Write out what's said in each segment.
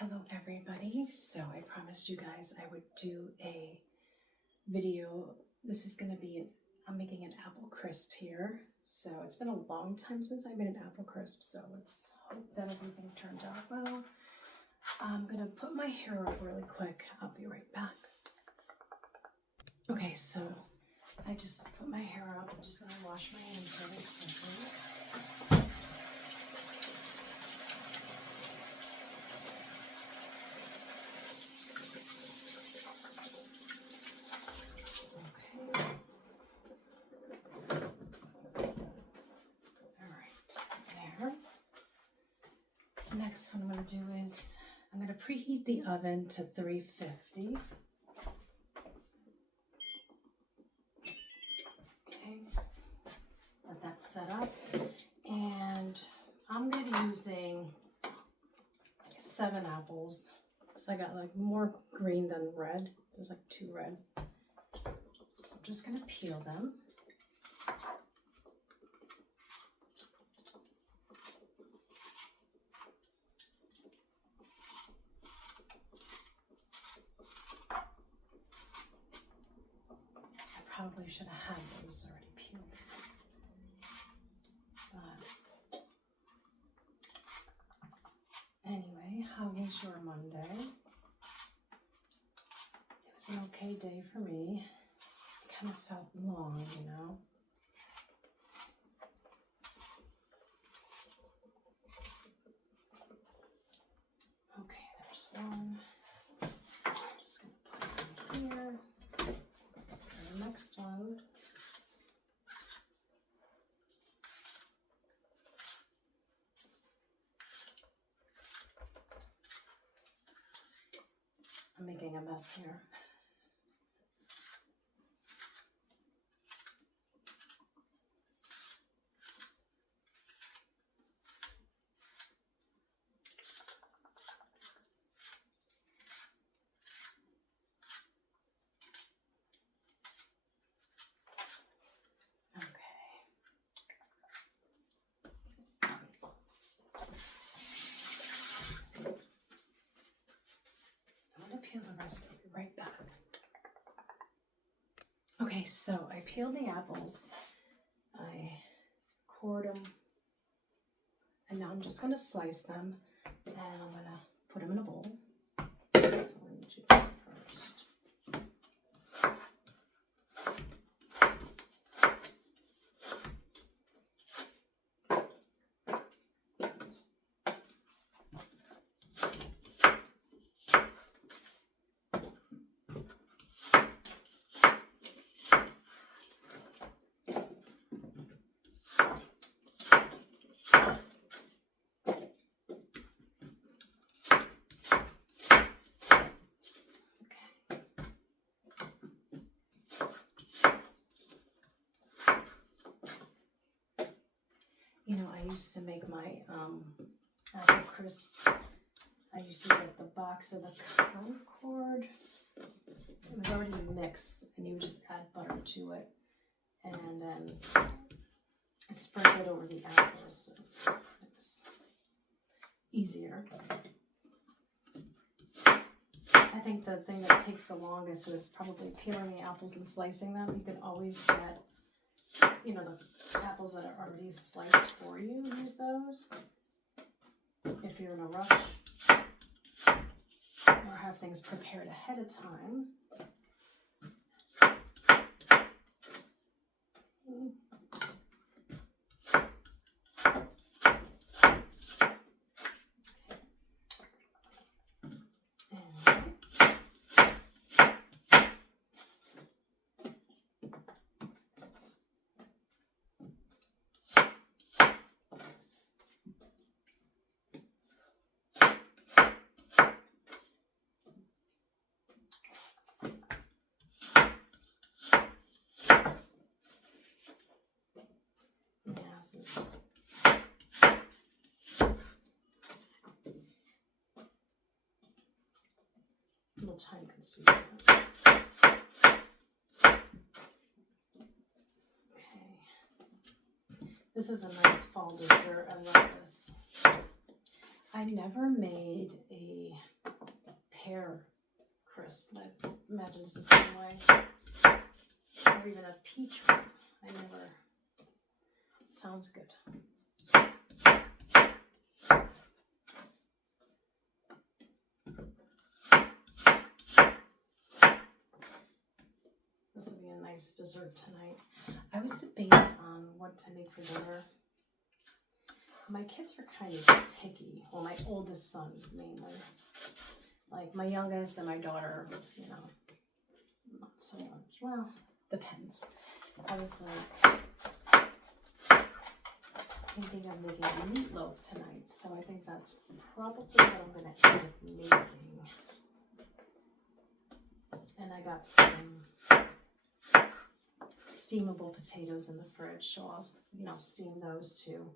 Hello everybody. So I promised you guys I would do a video. This is going to be, I'm making an apple crisp here. So it's been a long time since I made an apple crisp. So let's hope that everything turns out well. I'm going to put my hair up really quick. I'll be right back. Okay, so I just put my hair up. I'm just going to wash my hands really quickly. Next, what I'm going to do is I'm going to preheat the oven to 350. Okay, let that set up. And I'm going to be using like 7 apples. So I got like more green than red. There's like 2 red. So I'm just going to peel them. Probably should have had those already peeled. But anyway, how was your Monday? It was an okay day for me. It kind of felt long, you know. Okay, there's one. I'm just going to put it in here. The next one. I'm making a mess here. Peel the rest of it right back. Okay, so I peeled the apples, I cored them, and now I'm just going to slice them, and I'm going to put them in a bowl. So I'm going to do that first. You know, I used to make my apple crisp. I used to get the box of the Concord. It was already mixed, and you would just add butter to it, and then sprinkle it over the apples. So it was easier. I think the thing that takes the longest is probably peeling the apples and slicing them. You can always get, you know, the apples that are already sliced for you. Use those if you're in a rush or have things prepared ahead of time. Is a little time consuming. Okay. This is a nice fall dessert. I love this. I I never made a pear crisp, but I imagine it's the same way. Or even a peach one. I never. Sounds good. This will be a nice dessert tonight. I was debating on what to make for dinner. My kids are kind of picky. Well, my oldest son mainly. Like my youngest and my daughter, you know, not so much. Well, depends. I was like thinking of making meatloaf tonight, so I think that's probably what I'm going to end up making. And I got some steamable potatoes in the fridge, so I'll, you know, steam those too.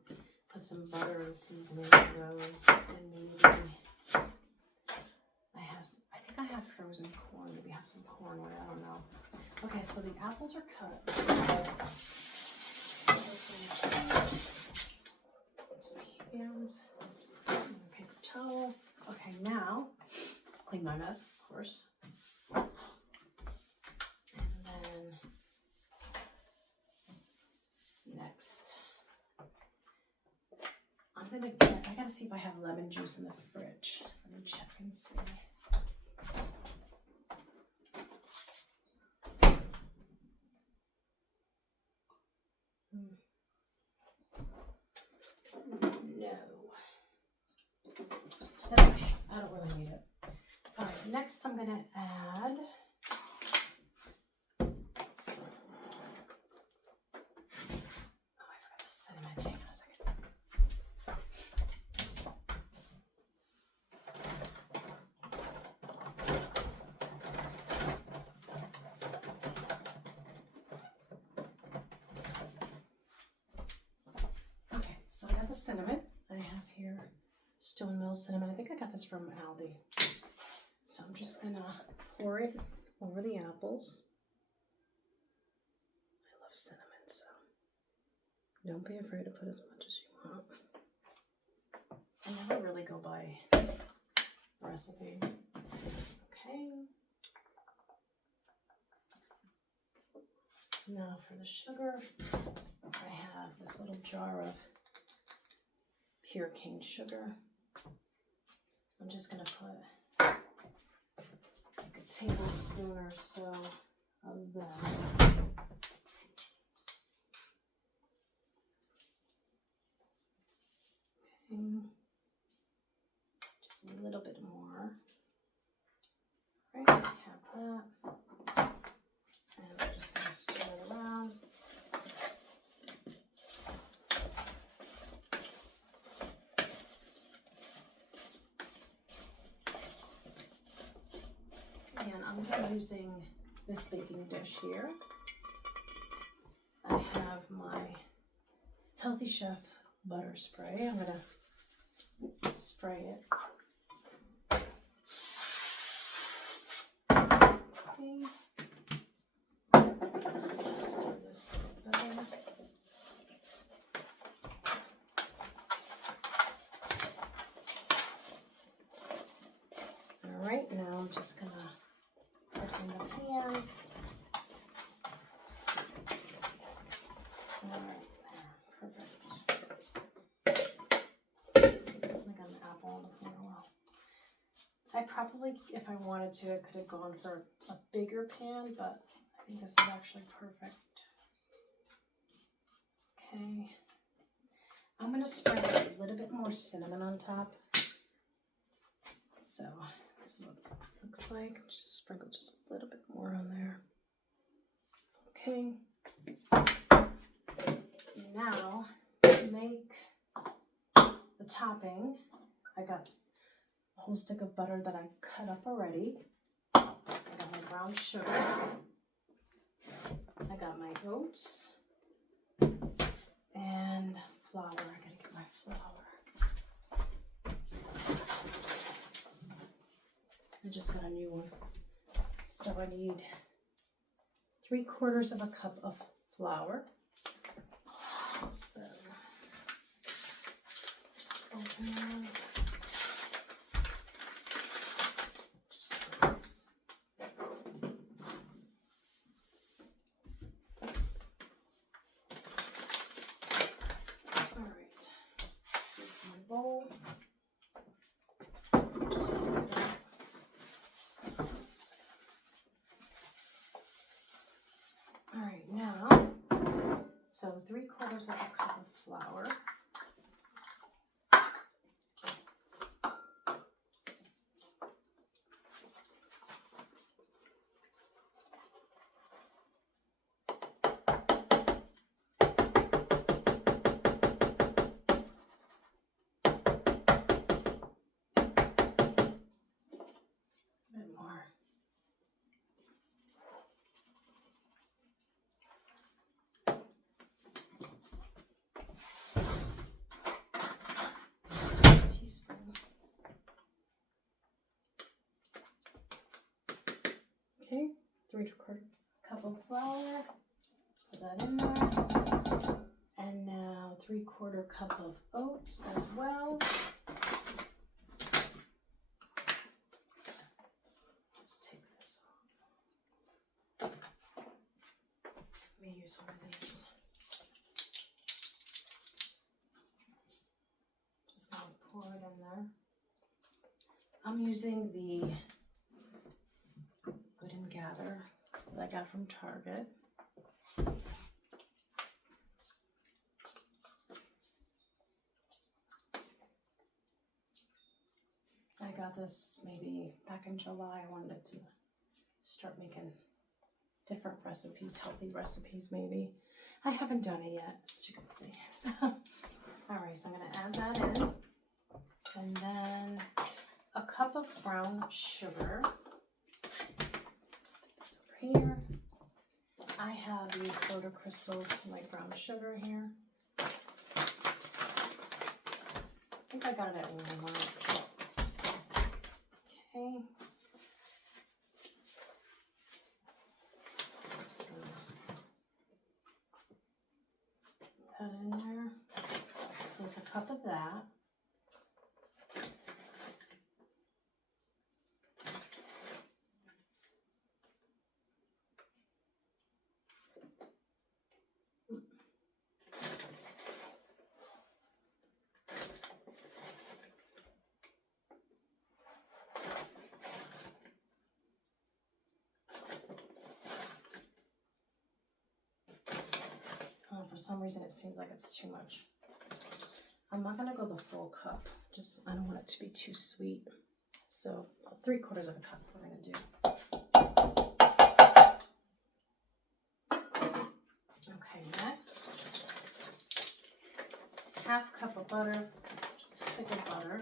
Put some butter and seasoning on those, and maybe I think I have frozen corn. Maybe have some corn with it. I don't know. Okay, so the apples are cut. Some hands, paper towel. Okay, now clean my mess, of course. And then next, I gotta see if I have lemon juice in the fridge. Let me check and see. No. Okay, I don't really need it. All right, next I'm gonna add cinnamon. Hang on a second. Okay, so I got the cinnamon. I have here Stone Mill cinnamon. I think I got this from Aldi. So I'm just gonna pour it over the apples. I love cinnamon, so don't be afraid to put as much as you want. I never really go by recipe. Okay. Now for the sugar, I have this little jar of pure cane sugar. I'm just gonna put like a tablespoon or so of that. Okay. Just a little bit more. Right, have that. And I'm just going to stir it around. And I'm using this baking dish here. I have my Healthy Chef butter spray. I'm going to spray it. Okay. Stir this better. All right, now I'm just going to put it in the pan. All right, there, perfect. I got an apple on the floor. Well, I probably, if I wanted to, I could have gone for a bigger pan, but I think this is actually perfect. Okay. I'm going to sprinkle a little bit more cinnamon on top. So this is what it looks like. Just sprinkle just a little bit more on there. Okay. Now, to make the topping, I got a whole stick of butter that I cut up already. I got my brown sugar. I got my oats. And flour. I gotta get my flour. I just got a new one. So I need 3/4 of a cup of flour. So just open it up. All right, now, so 3/4 of a cup of flour. Okay, 3/4 cup of flour, put that in there. And now 3/4 cup of oats as well. Just take this off. Let me use one of these. Just gonna pour it in there. I'm using the Good and Gather that I got from Target. I got this maybe back in July. I wanted to start making different recipes, healthy recipes maybe. I haven't done it yet, as you can see. So, all right, so I'm gonna add that in. And then a cup of brown sugar. Stick this over here. I have the Photo Crystals for my brown sugar here. I think I got it at Walmart. Okay. Just gonna put that in there. So it's a cup of that. For some reason it seems like it's too much. I'm not gonna go the full cup. I don't want it to be too sweet. So 3/4 of a cup we're gonna do. Okay, next, 1/2 cup of butter, just a stick of butter.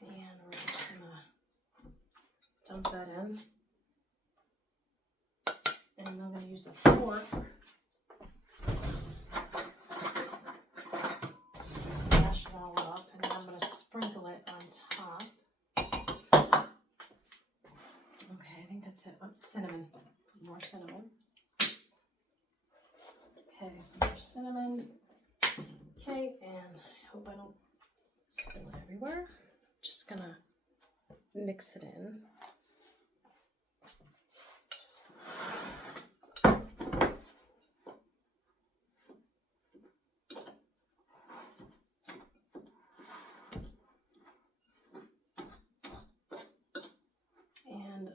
And we're just gonna dump that in. And I'm gonna use a fork. All up, and then I'm going to sprinkle it on top. Okay, I think that's it. Oh, cinnamon. More cinnamon. Okay, some more cinnamon. Okay, and I hope I don't spill it everywhere. Just going to mix it in.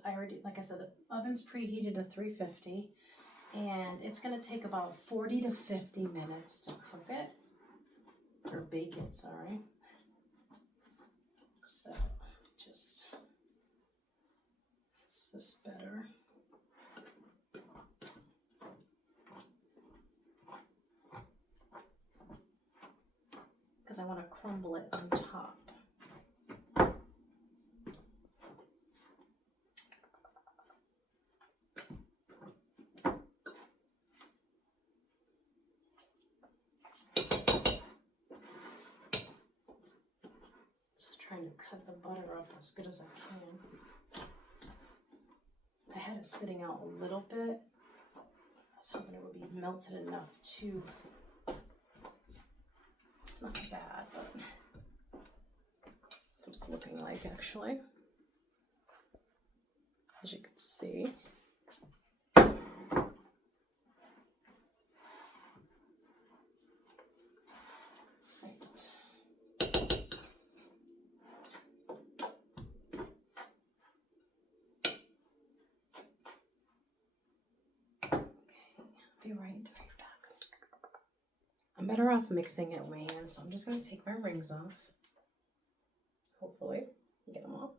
I already, like I said, the oven's preheated to 350, and it's going to take about 40 to 50 minutes to cook it, or bake it, sorry. So, just, is this better? Because I want to crumble it on top. Trying to cut the butter up as good as I can. I had it sitting out a little bit. I was hoping it would be melted enough to. It's not bad, but that's what it's looking like actually. As you can see. better off mixing it with my hands, so I'm just going to take my rings off. Hopefully, get them off.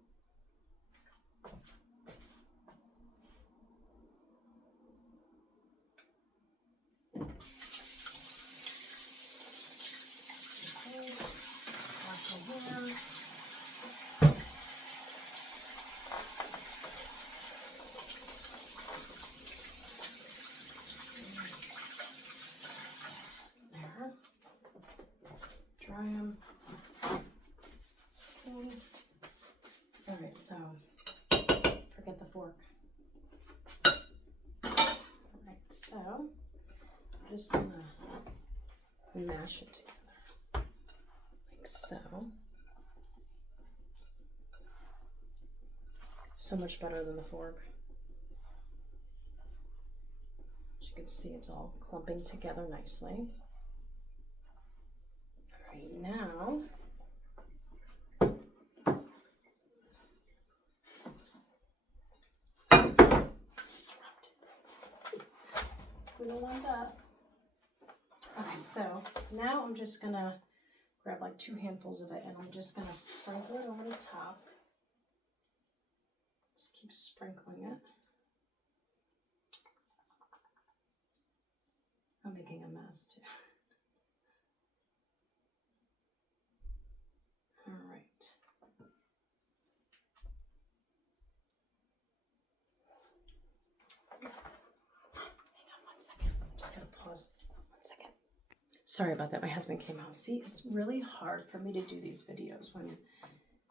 Dry them. Okay. All right, so forget the fork. All right, so I'm just gonna mash it together like so. So much better than the fork. As you can see, it's all clumping together nicely. All right, now we don't want that. Okay, so now I'm just gonna grab like 2 handfuls of it and I'm just gonna sprinkle it over the top. Just keep sprinkling it. I'm making a mess too. All right. Hang on 1 second. I'm just gonna pause 1 second. Sorry about that. My husband came home. See, it's really hard for me to do these videos when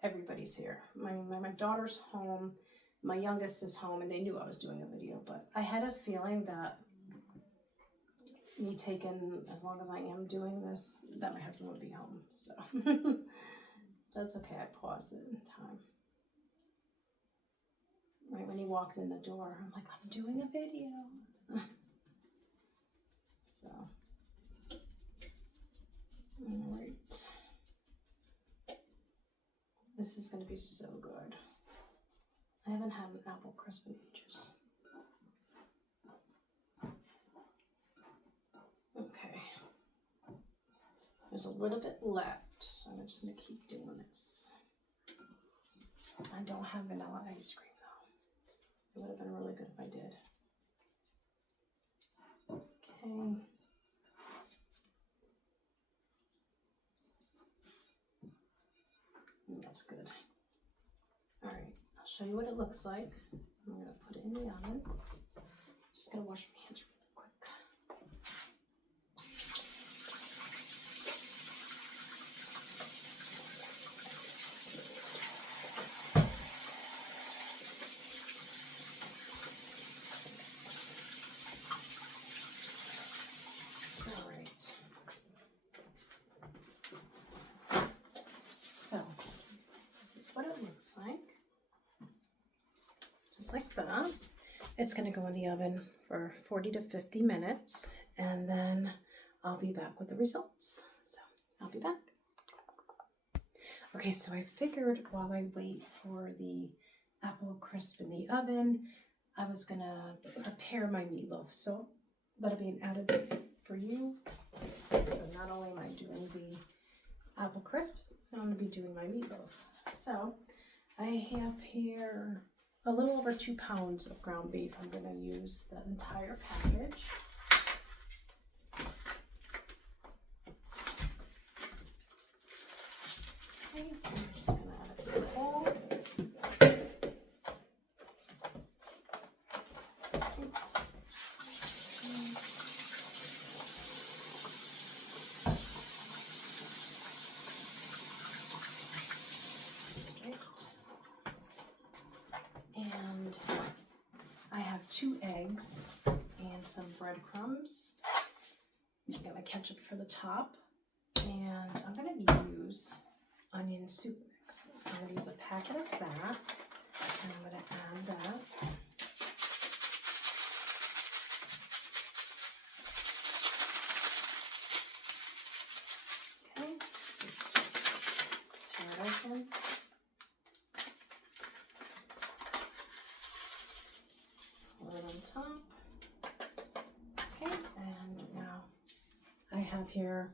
everybody's here. My daughter's home. My youngest is home, and they knew I was doing a video, but I had a feeling that me taking as long as I am doing this, that my husband would be home. So that's okay. I paused it in time. Right when he walked in the door, I'm like, I'm doing a video. So, all right. This is going to be so good. I haven't had an apple crisp in ages. Okay. There's a little bit left, so I'm just going to keep doing this. I don't have vanilla ice cream though. It would have been really good if I did. Okay. That's good. All right, I'll show you what it looks like. I'm going to put it in the oven. Just going to wash my hands really quick. All right. So, this is what it looks like. Just like that. It's going to go in the oven for 40 to 50 minutes, and then I'll be back with the results. So, I'll be back. Okay, so I figured while I wait for the apple crisp in the oven, I was going to prepare my meatloaf. So, that'll be an added for you. So, not only am I doing the apple crisp, I'm going to be doing my meatloaf. So, I have here a little over 2 pounds of ground beef. I'm going to use the entire package. Okay, I'm just going to add it to the bowl. And I have 2 eggs and some breadcrumbs. I've got my ketchup for the top, and I'm going to use onion soup mix. So I'm going to use a packet of that, and I'm going to add that. Okay, just tear it open. Pour it on top. Okay, and now I have here,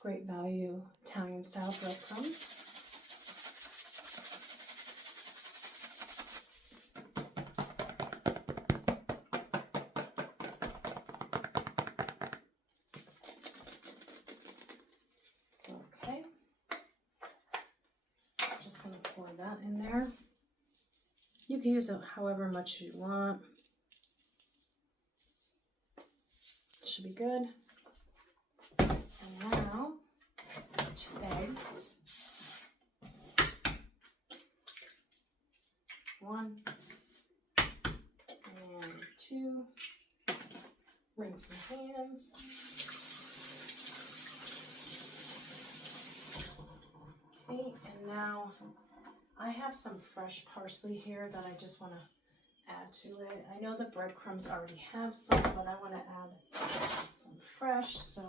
great value Italian style breadcrumbs. Okay, just going to pour that in there. You can use it however much you want. Should be good. And now, 2 eggs. 1 and 2. Rinse my hands. Okay, and now I have some fresh parsley here that I just want to add to it. I know the breadcrumbs already have some, but I want to add some fresh, so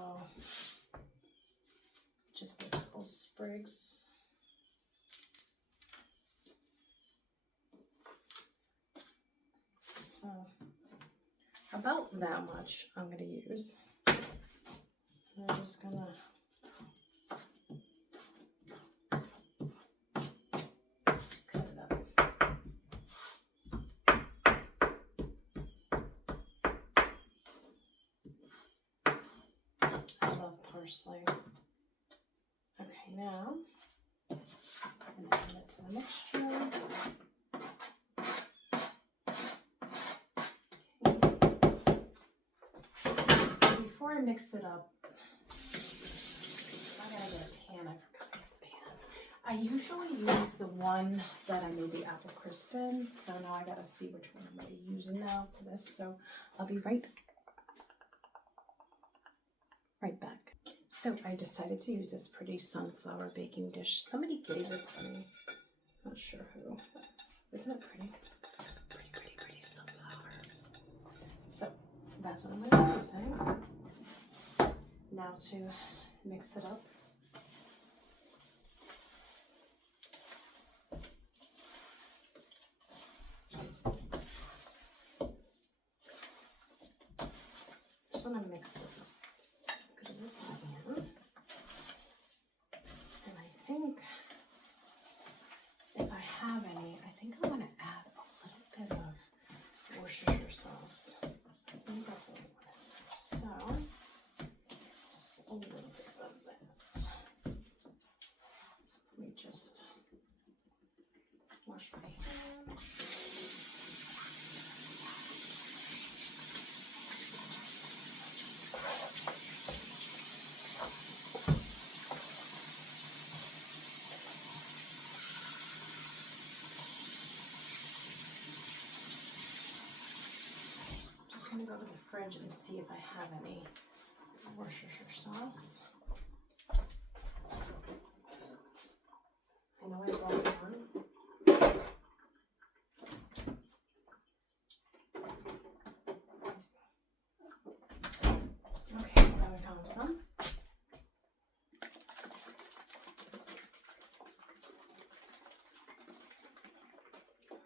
just a couple sprigs. So about that much I'm going to use. And I'm just going to parsley. Okay, now I'm going to add it to the mixture. Okay. Before I mix it up, I gotta get a pan. I forgot to get the pan. I usually use the one that I made the apple crisp in, so now I gotta see which one I'm going to be using now for this. So I'll be right back. So I decided to use this pretty sunflower baking dish. Somebody gave this to me. Not sure who. Isn't it pretty? Pretty sunflower. So that's what I'm going to be using. Now to mix it up. Just want to mix this. And I think if I have any, I think I want to add a little bit of Worcestershire sauce. I think that's what I want to do. So just a little bit of that. So let me just wash my hands. I'm going to go to the fridge and see if I have any Worcestershire sauce. I know I brought one. Okay, so I found some.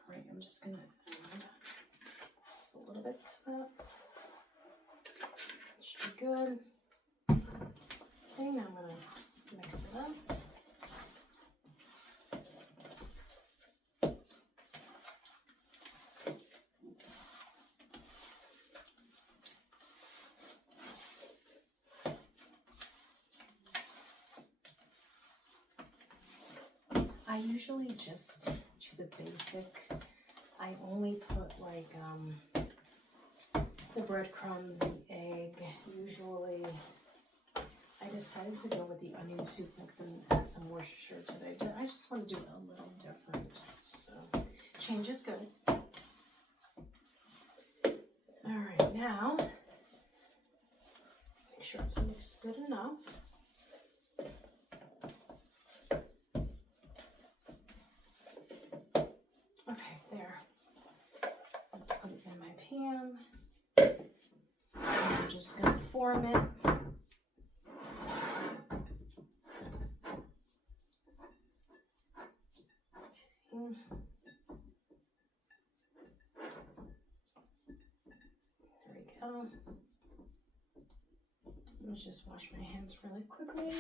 Alright, I'm just going to add just a little bit to that. Should be good. Okay, now I'm going to mix it up. I usually just do the basic. I only put like the breadcrumbs, the egg. Usually I decided to go with the onion soup mix and add some Worcestershire today. I just want to do it a little different. So change is good. Alright, now make sure it's mixed good enough. Okay, there. I'll put it in my pan. I'm just going to form it. Okay. There we go. me just wash my hands really quickly.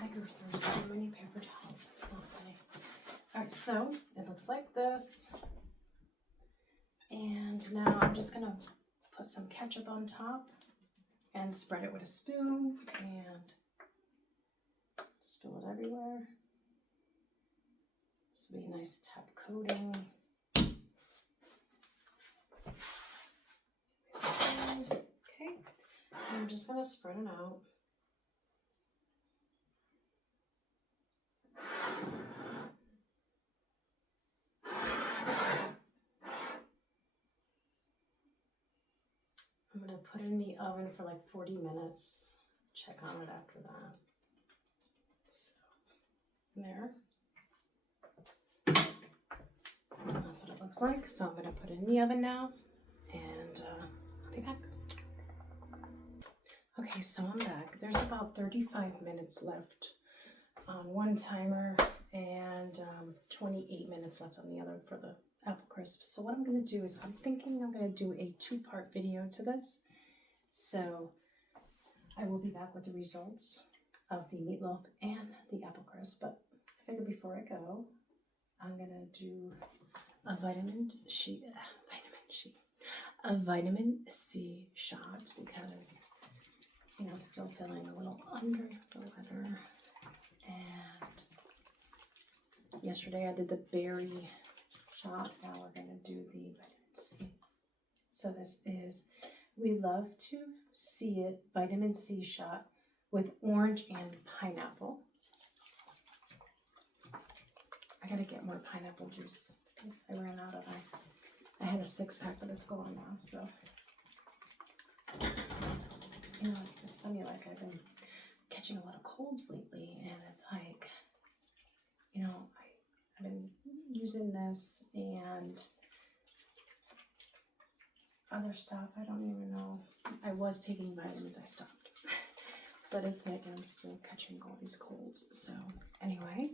I go through so many paper towels, it's not funny. Alright, so it looks like this. And now I'm just gonna put some ketchup on top and spread it with a spoon and spill it everywhere. This will be a nice top coating. Okay, I'm just gonna spread it out. I'm going to put it in the oven for like 40 minutes. Check on it after that. So, there. That's what it looks like. So I'm going to put it in the oven now. And I'll be back. Okay, so I'm back. There's about 35 minutes left on one timer and 28 minutes left on the other for the apple crisp. So what I'm going to do is I'm thinking I'm going to do a two-part video to this. So I will be back with the results of the meatloaf and the apple crisp. But I figured before I go, I'm going to do a vitamin C shot because, you know, I'm still feeling a little under the weather. And yesterday I did the berry shot. Now we're going to do the vitamin C. So this is, we love to see it, vitamin C shot with orange and pineapple. I got to get more pineapple juice because I ran out of it. I had a 6-pack, but it's gone now. So, you know, it's funny, like I've been catching a lot of colds lately, and it's like, you know, I've been using this and other stuff. I don't even know. I was taking vitamins. I stopped. But it's like I'm still catching all these colds. So anyway,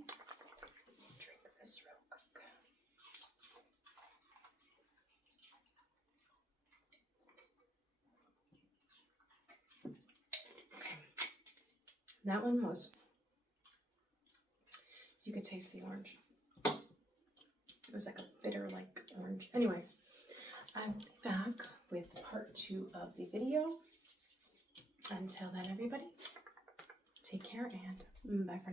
drink this real quick. Okay. That one was, you could taste the orange. It was like a bitter, like orange. Anyway, I'll be back with part 2 of the video. Until then, everybody, take care and bye for now.